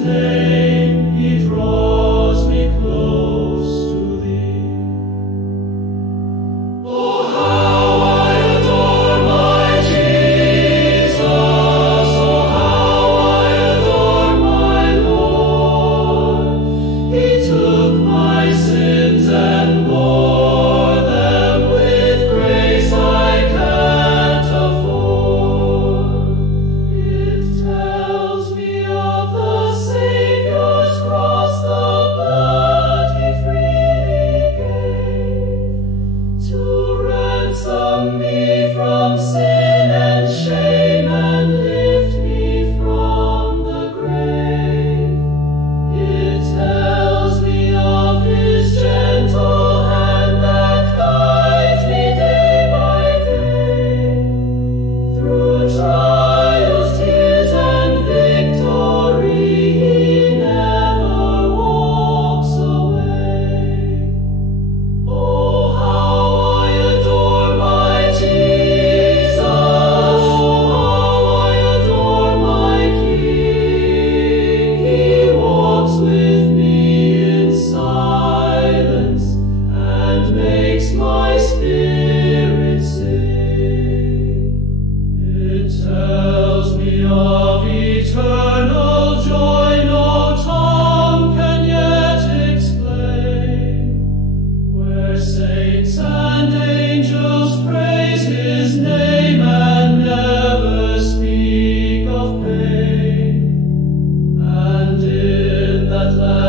name, he draws me close to thee. Oh, how I adore my Jesus! Oh, how I adore my Lord! He took my sins and bore them with grace I can't afford. It tells me of the Savior's cross, the blood he freely gave, to ransom me from sin and shame and lift me from the grave. It tells me of his gentle hand that guides me day by day, through trials, tears, and victory. He never walks away. Oh, how I adore my Jesus! Oh, how I adore my King! He walks with me in silence and makes my spirit sing. It tells me of eternal joy no tongue can yet explain, where saints and angels praise his name and never speak of pain. And in that land